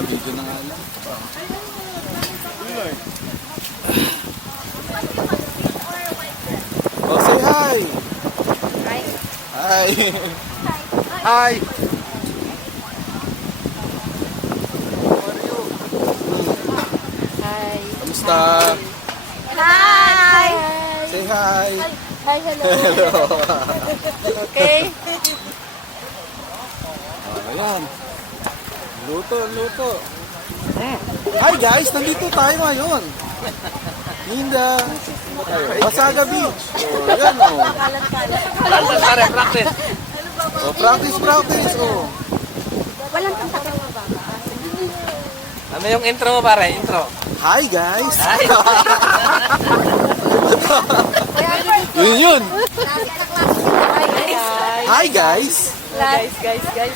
Video na nga lang. Oh, say hi! Hi. Hi! Hi! Hi. Kamusta? Hi. Say hi! Hi, hello. Hello! Okay. Ayan. Luto, luto. Hi guys, nandito tayo ngayon. Hinda. Basaga Beach. Oh, ayan oh. Practice. Oh, practice, practice. Oh. Walang tantakang baba. Ano yung intro mo pare? Intro. Hi guys. Ay, Yun yun. Hi, guys. Hi guys. Guys.